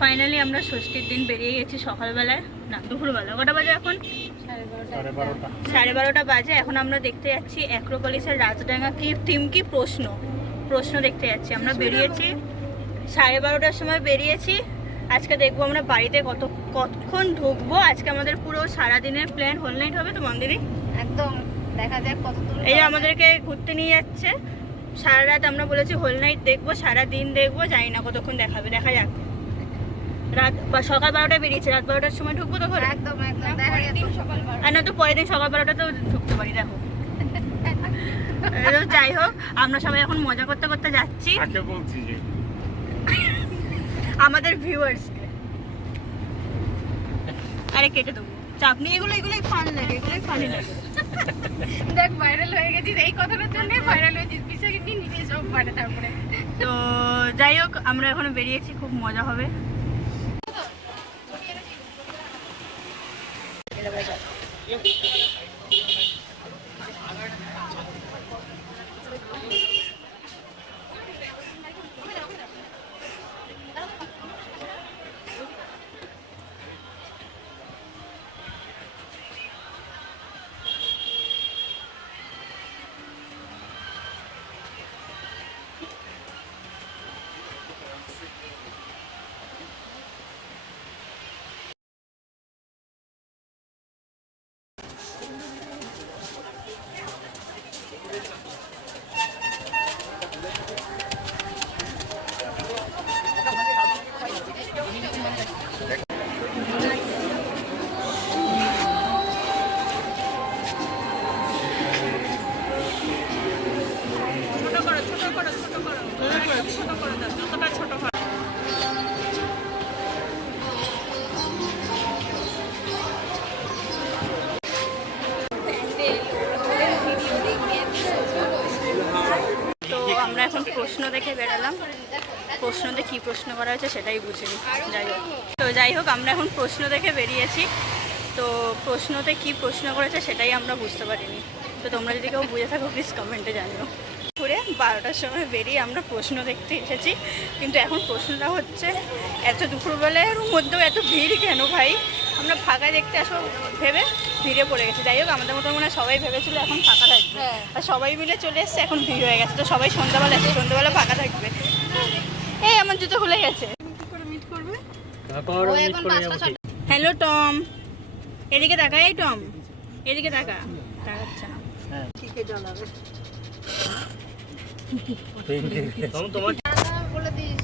Finally আমরা ষষ্ঠীর দিন বেরিয়ে গেছি সকালবেলায়, না দুপুরবেলা। কটা বাজে এখন? 12:30 বাজে। এখন আমরা দেখতে যাচ্ছি অ্যাক্রোপলিসের রাজডাঙ্গা কি থিম কি প্রশ্ন দেখতে যাচ্ছি। আমরা বেরিয়েছি 12:30টার সময় বেরিয়েছি। আজকে দেখবো আমরা বাড়িতে কতক্ষণ ঢুকবো। আজকে আমাদের পুরো সারাদিনের প্ল্যান হোল নাইট হবে তো মন্দিরে, একদম দেখা যাক কতদূর। এই যে আমাদেরকে ঘুরতে নিয়ে যাচ্ছে সারা রাত। আমরা বলেছি হোল নাইট দেখবো, সারা দিন দেখবো, জানি না কতক্ষণ দেখাবে, দেখা যাক। রাত বা সকাল 12টায় বেরিয়েছে, রাত 12টার সময় ঢুকবো তখন। একদম আর না তো পরের দিন সকাল 12টাতেও ঢুকতে পারি। দেখো যাই হোক, আমরা সবাই এখন মজা করতে করতে যাচ্ছি আমাদের ভিউয়ার্সকে। আরে কেটে দেবো, চাপ নিয়ে এগুলোই ফান লাগে, এগুলোই ফানি লাগে। দেখ ভাইরাল হয়ে গেছিস এই কথাটার জন্য, ভাইরাল হয়েছিস বিষয়কে নিয়ে নিজে সব পারে। তারপরে তো যাই হোক, আমরা এখন বেরিয়েছি, খুব মজা হবে। আমরা এখন প্রশ্ন দেখে বেরালাম, প্রশ্নতে কি প্রশ্ন করা হয়েছে সেটাই বুঝিনি। যাই হোক আমরা এখন প্রশ্ন দেখে বেরিয়েছি। তো প্রশ্নতে কি প্রশ্ন করেছে সেটাই আমরা বুঝতে পারিনি। তো তোমরা যদি কেউ বুঝে থাকো প্লিজ কমেন্টে জানিও। ঘুরে 12টার সময় বেরিয়ে আমরা প্রশ্ন দেখতে এসেছি, কিন্তু এখন প্রশ্নটা হচ্ছে এত দুপুরবেলার মধ্যেও এত ভিড় কেন ভাই? আমরা ফাঁকা দেখতে আসবো ভেবে ভিড়ে পড়ে গেছে। যাই হোক, আমাদের মতো মনে হয় সবাই ভেবেছিল এখন ফাঁকা থাকবে, আর সবাই মিলে চলে এসছে, এখন ভিড় হয়ে গেছে। তো সবাই সন্ধ্যাবেলা এসে সন্ধ্যাবেলা ফাঁকা থাকবে। এই আমার জুতো খুলে গেছে। হ্যালো টম, এদিকে তাকা। এই টম এদিকে তাকা, তাকাচ্ছে না। বলে দিস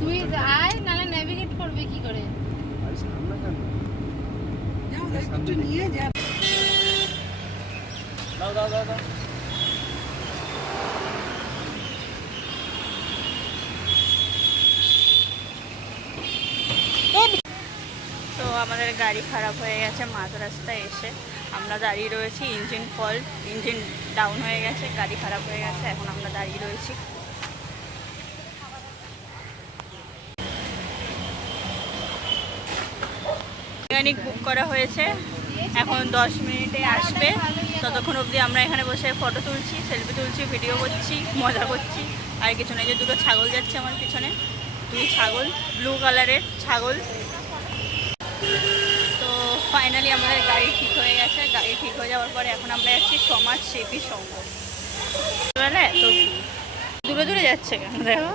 তুই আয়, নাহলে নেভিগেট করবে কি করে? তো আমাদের গাড়ি খারাপ হয়ে গেছে মাঝ রাস্তায় এসে। আমরা দাঁড়িয়ে রয়েছি, ইঞ্জিন ফল্ট, ইঞ্জিন ডাউন হয়ে গেছে, গাড়ি খারাপ হয়ে গেছে, এখন আমরা দাঁড়িয়ে রয়েছি। মেকানিক বুক করা হয়েছে, এখন 10 মিনিটে আসবে। ততক্ষণ অবধি আমরা এখানে বসে ফটো তুলছি, সেলফি তুলছি, ভিডিও করছি, মজা করছি। আর কিছু নেই। যে দুটো ছাগল যাচ্ছে আমার পিছনে, 2 ছাগল, ব্লু কালারের ছাগল। তো ফাইনালি আমাদের গাড়ি ঠিক হয়ে গেছে। গাড়ি ঠিক হয়ে যাওয়ার পরে এখন আমরা যাচ্ছি সমাজসেবী সংঘ। এত দূরে দূরে যাচ্ছে কেন দেখো।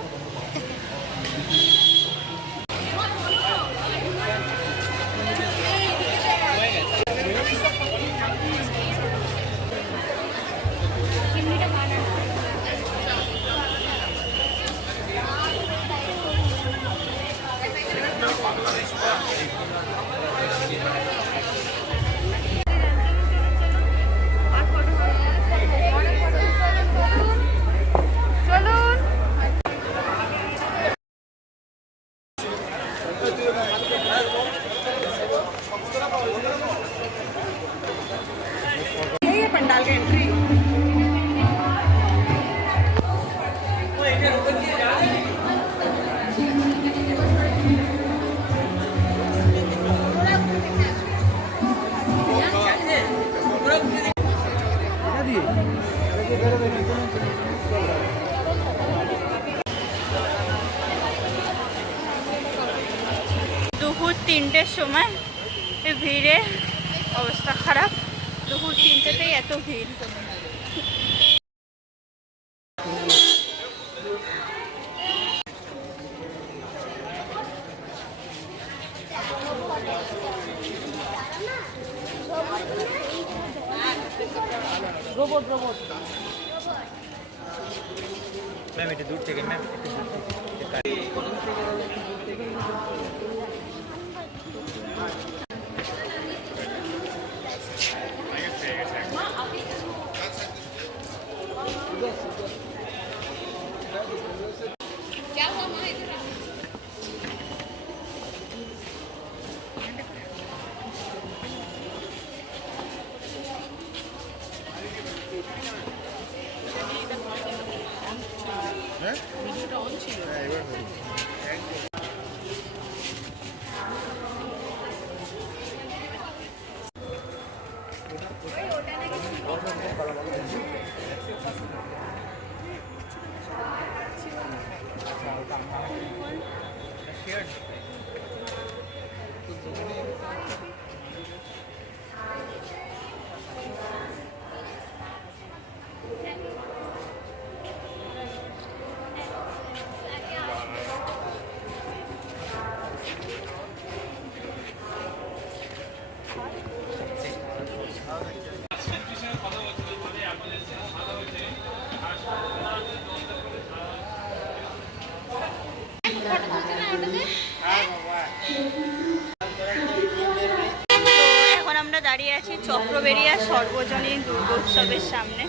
দুপুর 3টের সময় এই ভিড়ে অবস্থা খারাপ। দুপুর 3টেতেই এত ভিড়। ম্যাম একটু দূর থেকে ম্যাম তো এখন আমরা দাঁড়িয়ে আছি চক্রবেড়িয়া সর্বজনীন দুর্গোৎসবের সামনে।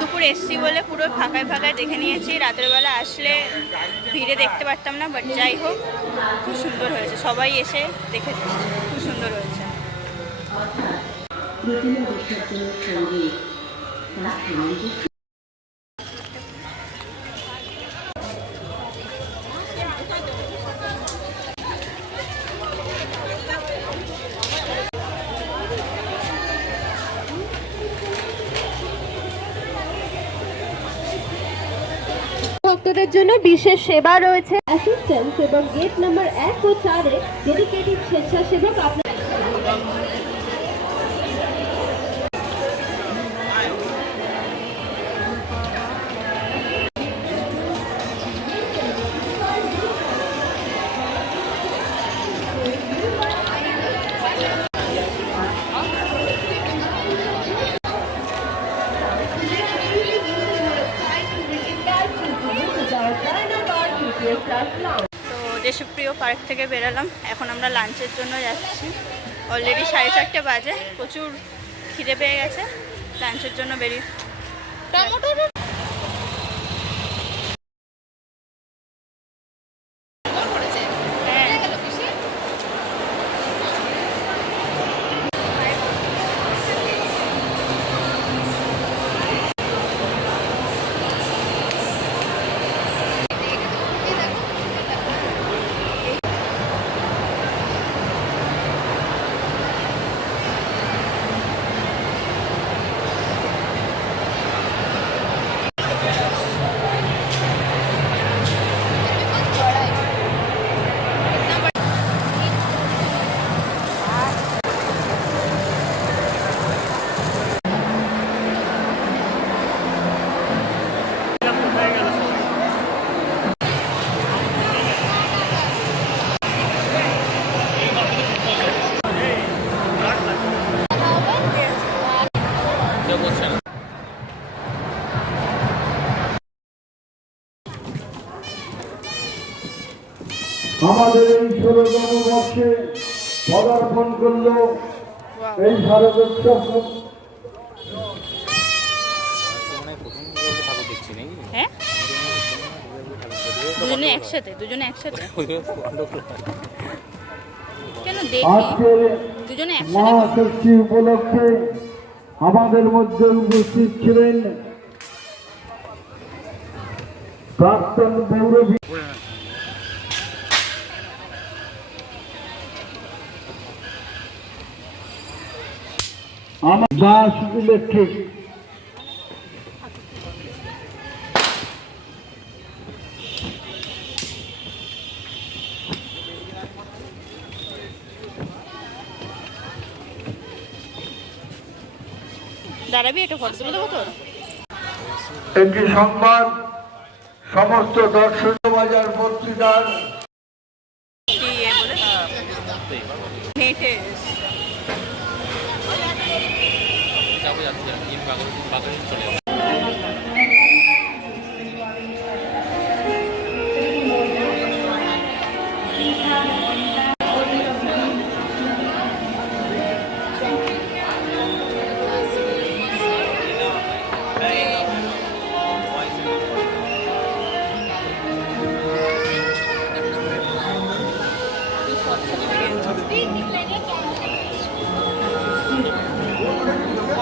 দুপুর এসছি বলে পুরো ফাঁকায় ফাঁকায় দেখে নিয়েছি। রাতের বেলা আসলে ভিড়ে দেখতে পারতাম না, বাট যাই হোক খুব সুন্দর হয়েছে। সবাই এসে দেখেছে, খুব সুন্দর হয়েছে। ভক্তদের জন্য বিশেষ সেবা রয়েছে। অ্যাসিস্ট্যান্স এবং গেট নাম্বার 1 ও 4 এ ডেডিকেটেড স্বেচ্ছাসেবক আপনার তো দেশপ্রিয় পার্ক থেকে বেরালাম। এখন আমরা লাঞ্চের জন্য যাচ্ছি। অলরেডি 4:30 বাজে, প্রচুর খিদে পেয়ে গেছে। লাঞ্চের জন্য বেরিয়ে আমাদের এই 16তম বর্ষে পদার্পণ করল এই শারদোৎসব। হ্যাঁ, দুজনে একসাথে কেন দেখি আজকের দুজনে একসাথে মহাষষ্ঠী উপলক্ষে আমাদের মধ্যে উপস্থিত ছিলেন প্রাক্তন পৌরবী দাস ইলেকট্রিক দাঁড়াবি, একটা ফটো তুলে দেবো তোর। একটি সংবাদ সমস্ত দর্শক বাজার পত্রিকার ইয়ে বলে নেটে যাবো যাচ্ছি বাগান চলে যাবো।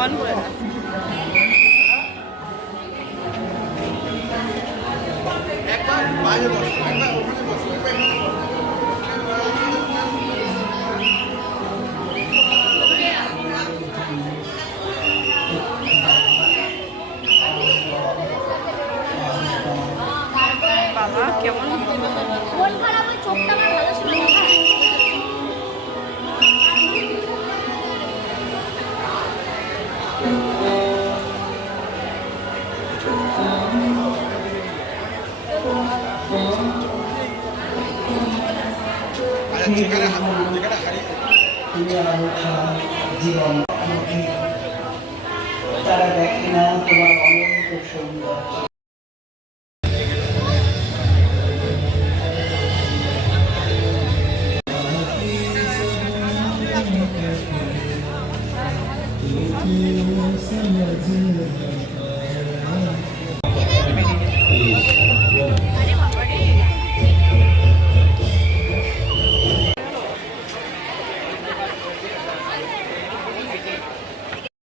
অন করে দাও। বাবা কেমন মন খারাপ, ওই চোখটা আমার ভালো ছিল না। তারা দেখে না তোমার অনন্ত সৌন্দর্য। Thank you.